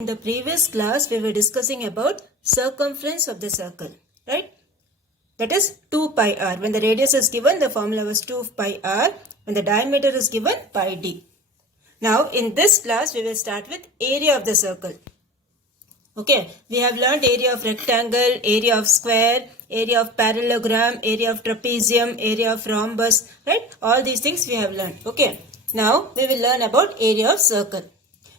In the previous class, we were discussing about circumference of the circle, right? That is 2 pi r. When the radius is given, the formula was 2 pi r. When the diameter is given, pi d. Now, in this class, we will start with area of the circle. Okay, we have learned area of rectangle, area of square, area of parallelogram, area of trapezium, area of rhombus, right? All these things we have learned. Okay, now we will learn about area of circle.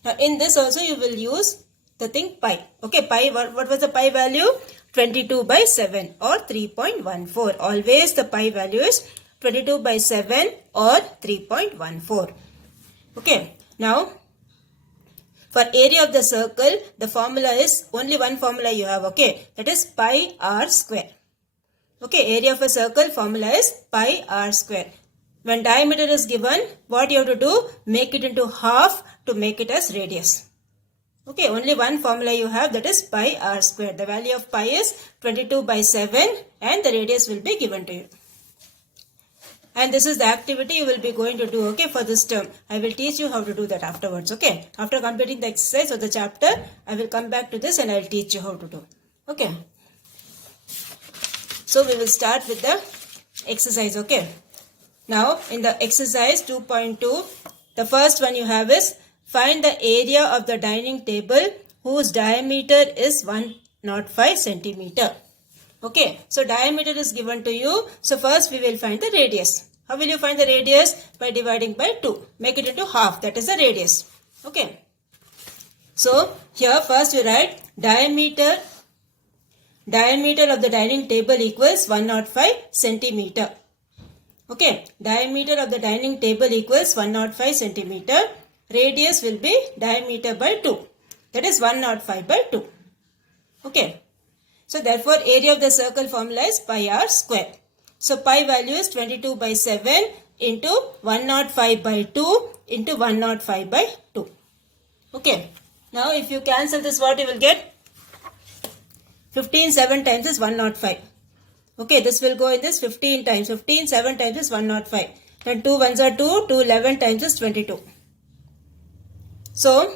Now, in this also you will use the thing pi. Okay, pi, what was the pi value? 22 by 7 or 3.14. Always the pi value is 22 by 7 or 3.14. Okay, now for area of the circle, the formula is only one formula you have. Okay, that is pi r square. Okay, area of a circle formula is pi r square. When diameter is given, what you have to do? Make it into half to make it as radius. Okay, only one formula you have, that is pi r square. The value of pi is 22 by 7 and the radius will be given to you. And this is the activity you will be going to do, okay, for this term. I will teach you how to do that afterwards, okay. After completing the exercise of the chapter, I will come back to this and I will teach you how to do. Okay. So we will start with the exercise, okay. Now, in the exercise 2.2, the first one you have is find the area of the dining table whose diameter is 105 centimeter. Okay, so diameter is given to you. So first we will find the radius. How will you find the radius? By dividing by 2. Make it into half. That is the radius. Okay. So here first you write diameter of the dining table equals 105 centimeter. Okay, diameter of the dining table equals 105 centimeter. Radius will be diameter by 2. That is 105 by 2. Okay. So therefore area of the circle formula is pi r square. So pi value is 22 by 7 into 105 by 2 into 105 by 2. Okay. Now if you cancel this, what you will get? 15 7 times is 105. Okay, this will go in this 15 times. 15 7 times is 105. Then 2 ones are 2. 2 11 times is 22. So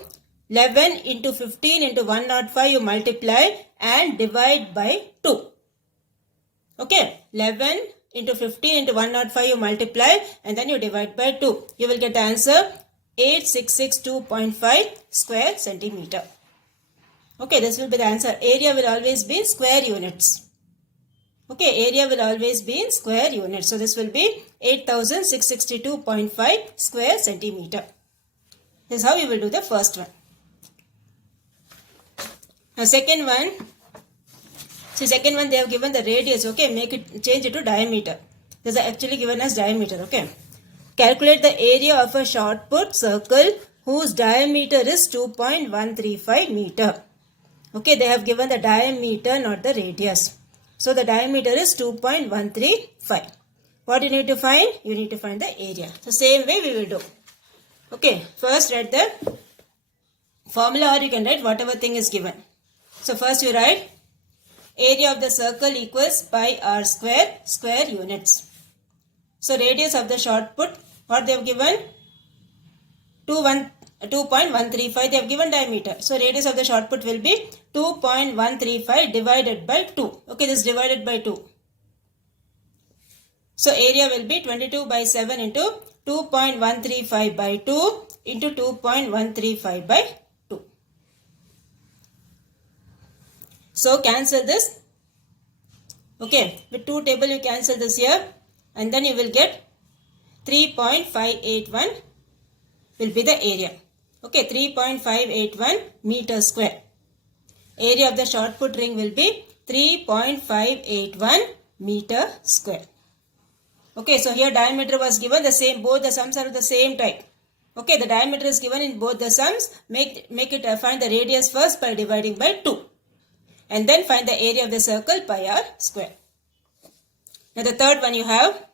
11 into 15 into 105 you multiply and divide by 2. Okay, 11 into 15 into 105 you multiply and then you divide by 2. You will get the answer 8662.5 square centimeter. Okay, this will be the answer. Area will always be in square units. Okay, area will always be in square units. So this will be 8662.5 square centimeter. This is how you will do the first one. Now second one. See, second one they have given the radius. Okay, change it to diameter. This is actually given as diameter. Okay. Calculate the area of a short put circle whose diameter is 2.135 meter. Okay, they have given the diameter, not the radius. So the diameter is 2.135. What you need to find? You need to find the area. So same way we will do. Okay, first write the formula or you can write whatever thing is given. So first you write area of the circle equals pi r square, square units. So radius of the short put, what they have given? 2.135, they have given diameter. So radius of the short put will be 2.135 divided by 2. Okay, this is divided by 2. So area will be 22 by 7 into 2.135 by 2 into 2.135 by 2. So cancel this. Okay, with 2 table you cancel this here and then you will get 3.581 will be the area. Okay, 3.581 meter square. Area of the short put ring will be 3.581 meter square. Okay, so here diameter was given the same, both the sums are of the same type. Okay, the diameter is given in both the sums. Make it find the radius first by dividing by 2. And then find the area of the circle pi r square. Now the third one you have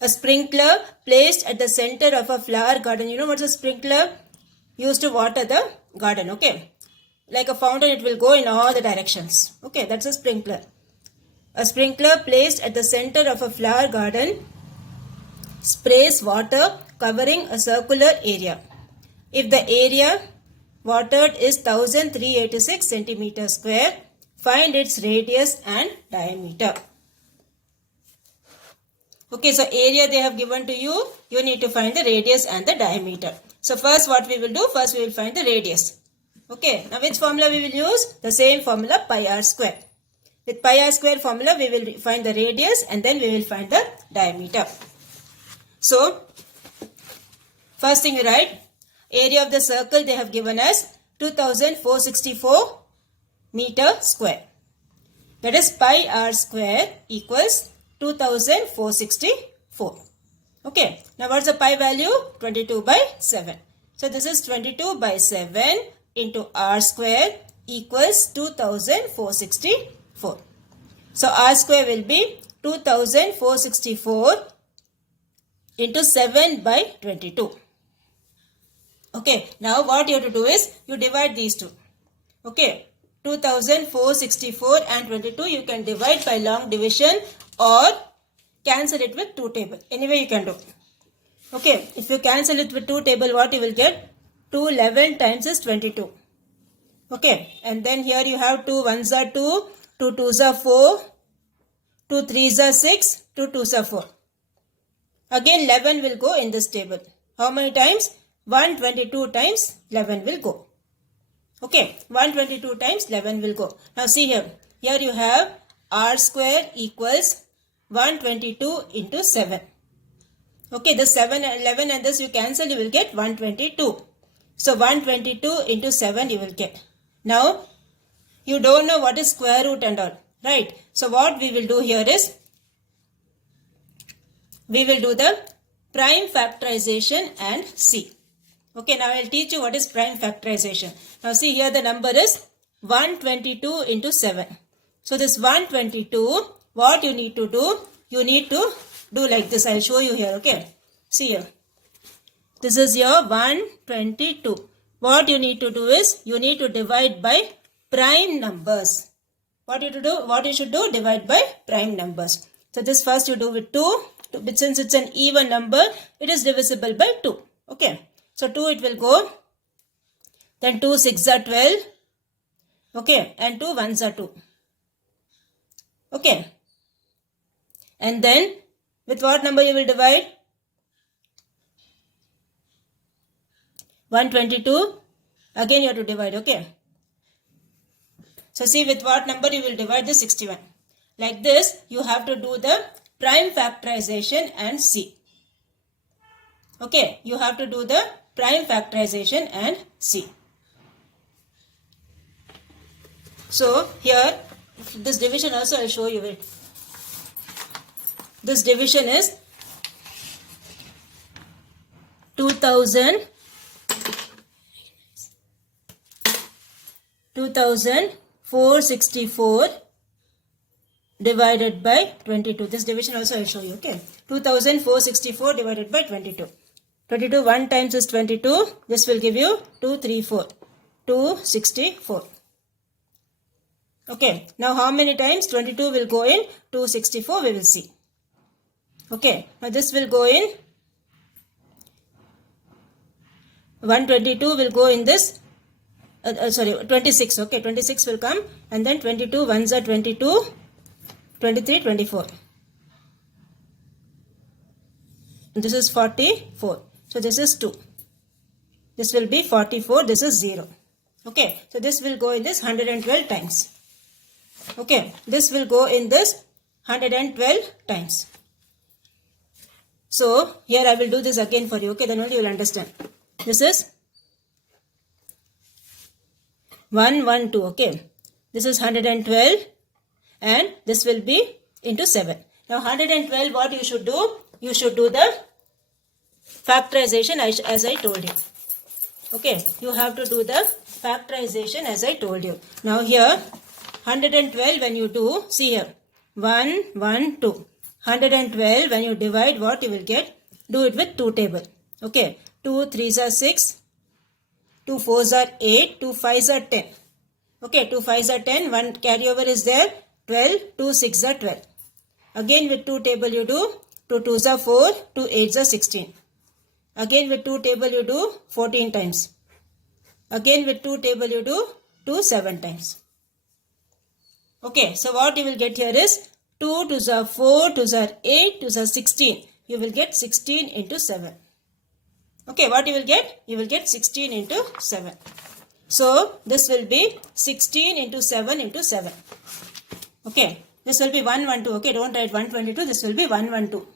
a sprinkler placed at the center of a flower garden. You know what's a sprinkler? Used to water the garden, okay. Like a fountain, it will go in all the directions. Okay, that's a sprinkler. A sprinkler placed at the center of a flower garden sprays water covering a circular area. If the area watered is 1386 centimeter square, find its radius and diameter. Okay, so area they have given to you. You need to find the radius and the diameter. So first what we will do? First we will find the radius. Okay, now which formula we will use? The same formula, pi r square. With pi r square formula we will find the radius and then we will find the diameter. So first thing we write, area of the circle they have given us 2464 meter square. That is pi r square equals 2464. Okay, now what's the pi value? 22 by 7. So this is 22 by 7 into r square equals 2464. So r square will be 2464 into 7 by 22. Okay, now what you have to do is you divide these two. Okay, 2464 and 22 you can divide by long division or cancel it with 2 table. Anyway you can do. Okay, if you cancel it with 2 table, what you will get? 211 times is 22. Okay, and then here you have 2 ones are 2, 2 twos are 4, 2 threes are 6, 2 twos are 4. Again 11 will go in this table. How many times? 122 times 11 will go. Okay, 122 times 11 will go. Now see here. Here you have r square equals 122 into 7. Okay, the 7 and 11 and this you cancel, you will get 122. So 122 into 7 you will get. Now, you don't know what is square root and all. Right? So what we will do here is, we will do the prime factorization and see. Okay, now I will teach you what is prime factorization. Now see here the number is 122 into 7. So this 122, what you need to do? You need to do like this. I will show you here. Okay, see here. This is your 122. What you need to do is, you need to divide by prime numbers. What you should do? Divide by prime numbers. So this first you do with 2. But since it's an even number, it is divisible by 2. Okay. So 2 it will go. Then 2 6 are 12. Okay. And 2 ones are 2. Okay. And then with what number you will divide? 122. Again you have to divide. Okay. So see with what number you will divide the 61. Like this you have to do the prime factorization and see. Okay. You have to do the prime factorization and see. So here this division also I will show you it. This division is 2464 divided by 22. This division also I will show you. Okay. 2464 divided by 22. 22 1 times is 22. This will give you 234. 264. Okay. Now how many times 22 will go in 264 we will see. Okay. Now this will go in 122 will go in this 26. Okay. 26 will come and then 22 ones are 22, 23, 24. And this is 44. So this is 2. This will be 44. This is 0. Okay. So this will go in this 112 times. Okay. This will go in this 112 times. So here I will do this again for you. Okay. Then only you will understand. This is 112. Okay. This is 112 and this will be into 7. Now 112 what you should do? You should do the factorization as I told you. Okay. You have to do the factorization as I told you. Now here 112 when you do, see here 1, 1, 2. 112 when you divide what you will get? Do it with 2 table. Okay. 2 3s are 6. 2 4s are 8. 2 5s are 10. Okay. 2 5s are 10. 1 carryover is there. 12. 2 6s are 12. Again with 2 table you do. 2 2s are 4. 2 8s are 16. Again with 2 table you do 14 times. Again with 2 table you do 7 times. Okay, so what you will get here is 2 2s are 4, 2s are 8, 2s are 16. You will get 16 into 7. Okay, what you will get? You will get 16 into 7. So, this will be 16 into 7 into 7. Okay, this will be 112. Okay, don't write 122. This will be 112.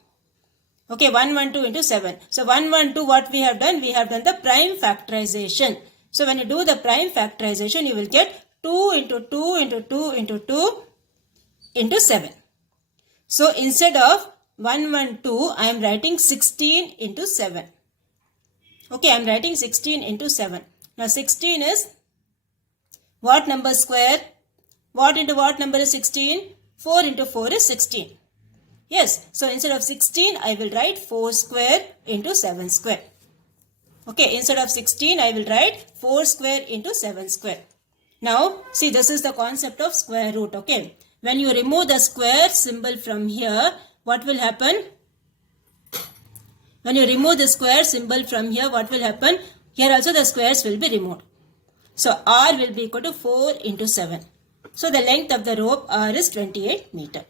Okay, 112 into 7. So, 112 what we have done? We have done the prime factorization. So, when you do the prime factorization, you will get 2 into 2 into 2 into 2 into 7. So, instead of 112, I am writing 16 into 7. Okay, I am writing 16 into 7. Now, 16 is what number square? What into what number is 16? 4 into 4 is 16. Yes, so instead of 16, I will write 4 square into 7 square. Okay, instead of 16, I will write 4 square into 7 square. Now, see, this is the concept of square root. Okay, when you remove the square symbol from here, what will happen? When you remove the square symbol from here, what will happen? Here also the squares will be removed. So, R will be equal to 4 into 7. So, the length of the rope R is 28 meter.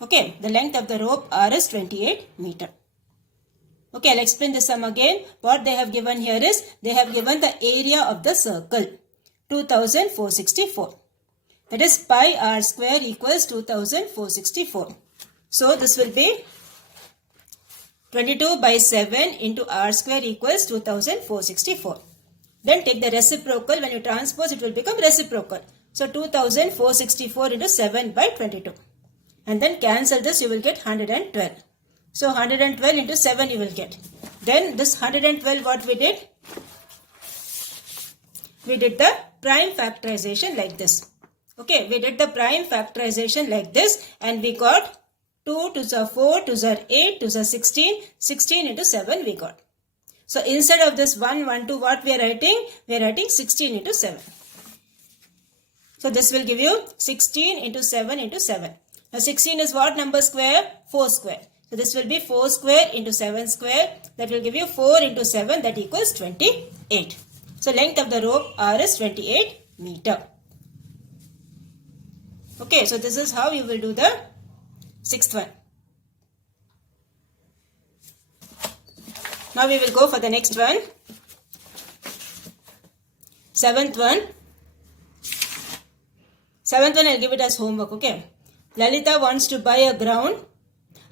Okay, the length of the rope R is 28 meter. Okay, I'll explain the sum again. What they have given here is, they have given the area of the circle, 2464. That is pi R square equals 2464. So, this will be 22 by 7 into R square equals 2464. Then take the reciprocal. When you transpose, it will become reciprocal. So, 2464 into 7 by 22. And then cancel this, you will get 112. So, 112 into 7 you will get. Then this 112 what we did? We did the prime factorization like this. Okay, we did the prime factorization like this and we got 2 2s are 4, 2s are 8, 2s are 16, 16 into 7 we got. So, instead of this 112 what we are writing? We are writing 16 into 7. So, this will give you 16 into 7 into 7. Now, 16 is what number square? 4 square. So, this will be 4 square into 7 square. That will give you 4 into 7, that equals 28. So, length of the rope R is 28 meter. Okay, so this is how you will do the sixth one. Now, we will go for the next one. Seventh one. Seventh one, I will give it as homework. Okay. Lalita wants to buy a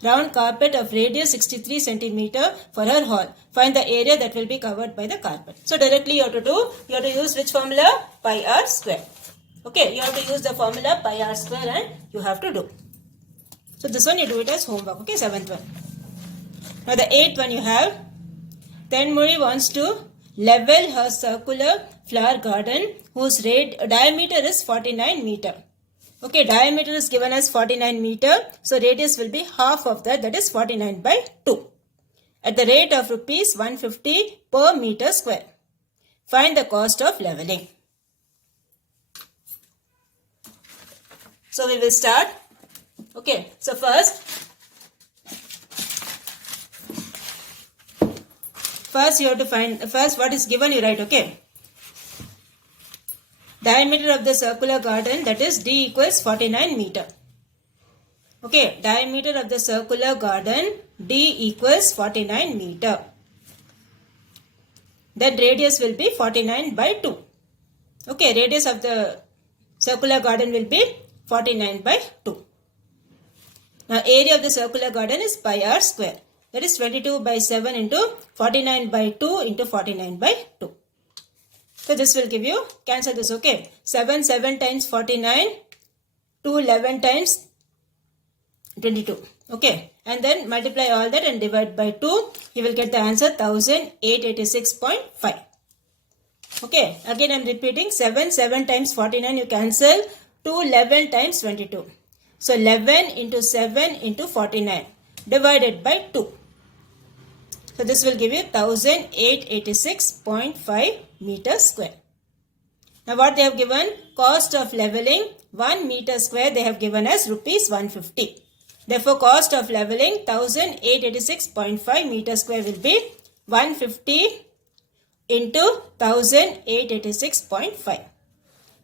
round carpet of radius 63 centimeter for her hall. Find the area that will be covered by the carpet. So, directly you have to use which formula? Pi R square. Okay, you have to use the formula pi R square and you have to do. So, this one you do it as homework. Okay, seventh one. Now, the eighth one you have. Tenmuri wants to level her circular flower garden whose diameter is 49 meter. Okay, diameter is given as 49 meter. So, radius will be half of that, that is 49 by 2. At the rate of rupees 150 per meter square. Find the cost of leveling. So, we will start. Okay, so first you have to find, first what is given you write, okay. Diameter of the circular garden, that is D equals 49 meter. Okay, diameter of the circular garden, D equals 49 meter. Then radius will be 49 by 2. Okay, radius of the circular garden will be 49 by 2. Now, area of the circular garden is pi R square. That is 22 by 7 into 49 by 2 into 49 by 2. So, this will give you, cancel this, okay. 7 times 49, 2 11 times 22, okay. And then multiply all that and divide by 2, you will get the answer 1886.5. Okay, again I am repeating, 7 times 49 you cancel, 2 11 times 22. So, 11 into 7 into 49 divided by 2. So, this will give you 1886.5 meters square. Now, what they have given? Cost of leveling 1 meter square they have given as rupees 150. Therefore, cost of leveling 1886.5 meters square will be 150 into 1886.5.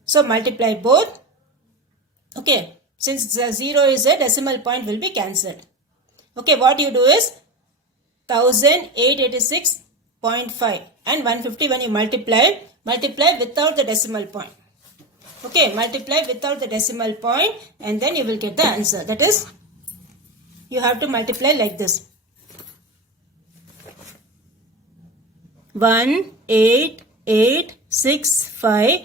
So multiply both. Okay, since the 0 is a decimal point, will be cancelled. Okay, what you do is 1886.5 and 150 when you multiply without the decimal point. Okay, multiply without the decimal point and then you will get the answer. That is, you have to multiply like this. 18865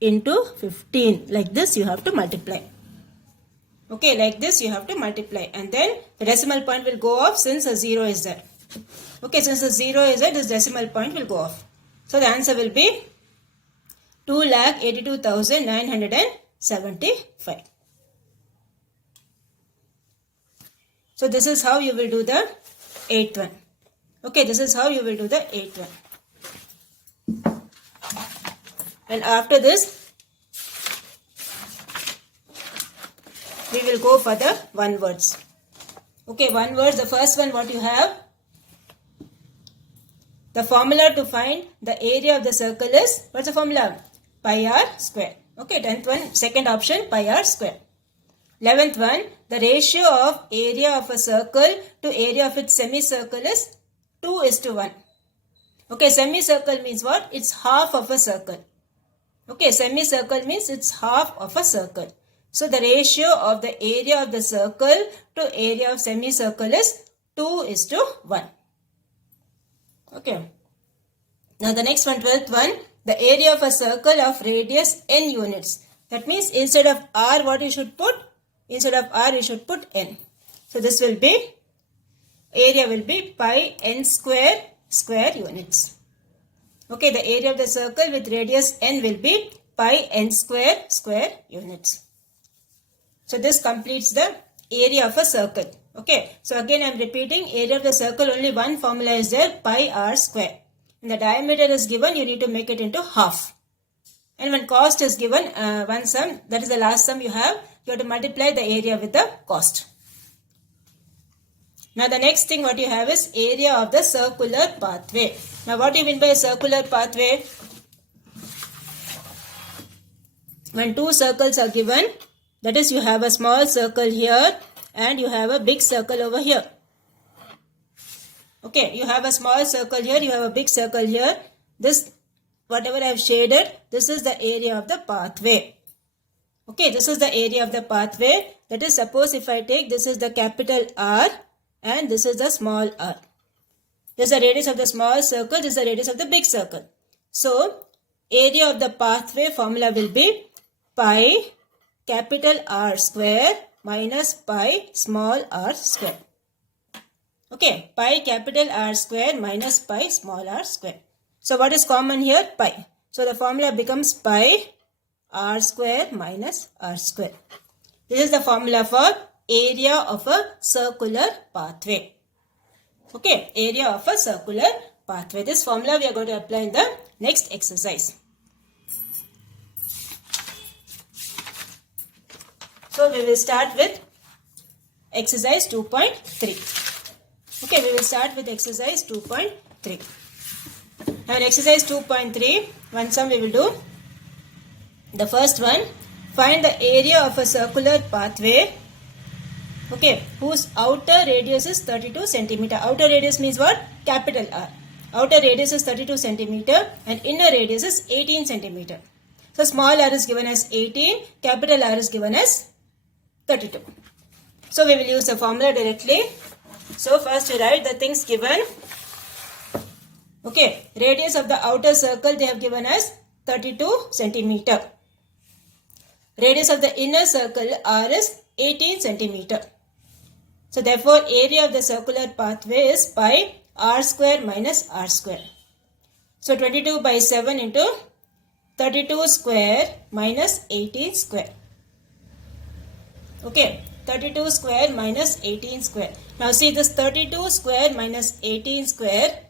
into 15. Like this you have to multiply. Okay, like this you have to multiply and then the decimal point will go off since a 0 is there. Okay, since the 0 is there, this decimal point will go off. So the answer will be 2,82,975. So this is how you will do the 8th one. Okay, this is how you will do the 8th one. And after this, we will go for the one words. Okay, one words. The first one what you have? The formula to find the area of the circle is, what's the formula? Pi r square. Okay, 10th one, second option, pi r square. 11th one, the ratio of area of a circle to area of its semicircle is 2:1. Okay, semicircle means what? It's half of a circle. Okay, semicircle means it's half of a circle. So the ratio of the area of the circle to area of semicircle is 2:1. Okay. Now the next one, 12th one, the area of a circle of radius n units. That means instead of r, what you should put? Instead of r, you should put n. So this will be, area will be pi n square units. Okay, the area of the circle with radius n will be pi n square units. So this completes the area of a circle. Okay, so again I am repeating, area of the circle, only one formula is there, pi r square. And the diameter is given, you need to make it into half. And when cost is given, one sum, that is the last sum you have to multiply the area with the cost. Now the next thing what you have is area of the circular pathway. Now what do you mean by a circular pathway? When two circles are given, that is, you have a small circle here and you have a big circle over here. Okay, you have a small circle here, you have a big circle here. This, whatever I have shaded, this is the area of the pathway. Okay, this is the area of the pathway. That is, suppose if I take, this is the capital R and this is the small r. This is the radius of the small circle, this is the radius of the big circle. So, area of the pathway formula will be pi capital R square minus pi small r square. Okay, pi capital R square minus pi small r square. So what is common here? Pi. So the formula becomes pi r square minus r square. This is the formula for area of a circular pathway. Okay, area of a circular pathway. This formula we are going to apply in the next exercise. So we will start with exercise 2.3. Okay, we will start with exercise 2.3. Now in exercise 2.3, one sum we will do. The first one, find the area of a circular pathway, okay, whose outer radius is 32 centimeter. Outer radius means what? Capital R. Outer radius is 32 centimeter and inner radius is 18 centimeter. So small r is given as 18, capital R is given as 32. So we will use the formula directly. So first we write the things given. Okay, radius of the outer circle they have given as 32 centimeter. Radius of the inner circle R is 18 centimeter. So therefore area of the circular pathway is pi r square minus r square. So 22 by 7 into 32 square minus 18 square. Okay, 32 square minus 18 square. Now see this 32 square minus 18 square.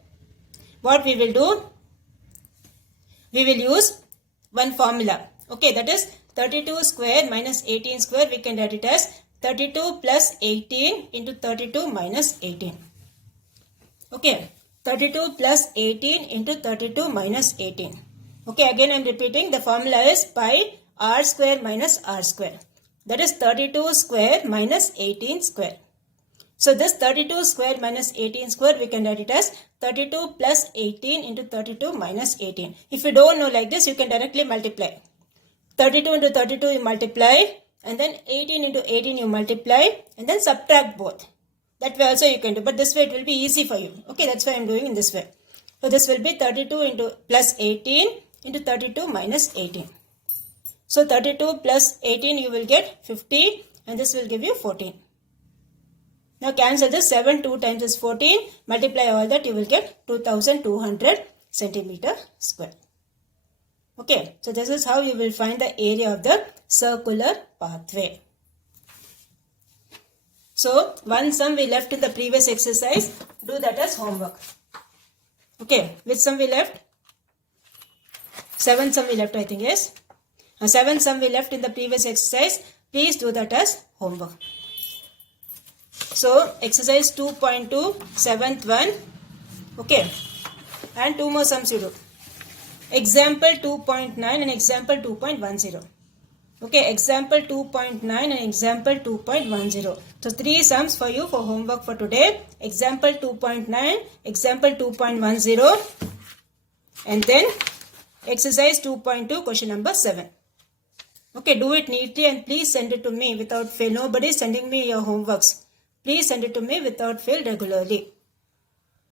What we will do? We will use one formula. Okay, that is 32 square minus 18 square. We can write it as 32 plus 18 into 32 minus 18. Okay, 32 plus 18 into 32 minus 18. Okay, again I am repeating, the formula is pi r square minus r square. That is 32 square minus 18 square. So this 32 square minus 18 square, we can write it as 32 plus 18 into 32 minus 18. If you don't know like this, you can directly multiply. 32 into 32 you multiply, and then 18 into 18 you multiply, and then subtract both. That way also you can do, but this way it will be easy for you. Okay, that's why I am doing in this way. So this will be 32 into plus 18 into 32 minus 18. So 32 plus 18 you will get 50, and this will give you 14. Now cancel this. 7 2 times is 14. Multiply all that, you will get 2200 centimeter square. Okay, so this is how you will find the area of the circular pathway. So one sum we left in the previous exercise. Do that as homework. Okay, which sum we left? 7 sum we left, I think, yes. 7 sum we left in the previous exercise. Please do that as homework. So exercise 2.2, 7th one. Okay, and 2 more sums you do. Example 2.9 and example 2.10. Okay, example 2.9 and example 2.10. So 3 sums for you for homework for today. Example 2.9, example 2.10, and then exercise 2.2, question number 7. Okay, do it neatly and please send it to me without fail. Nobody is sending me your homeworks. Please send it to me without fail regularly.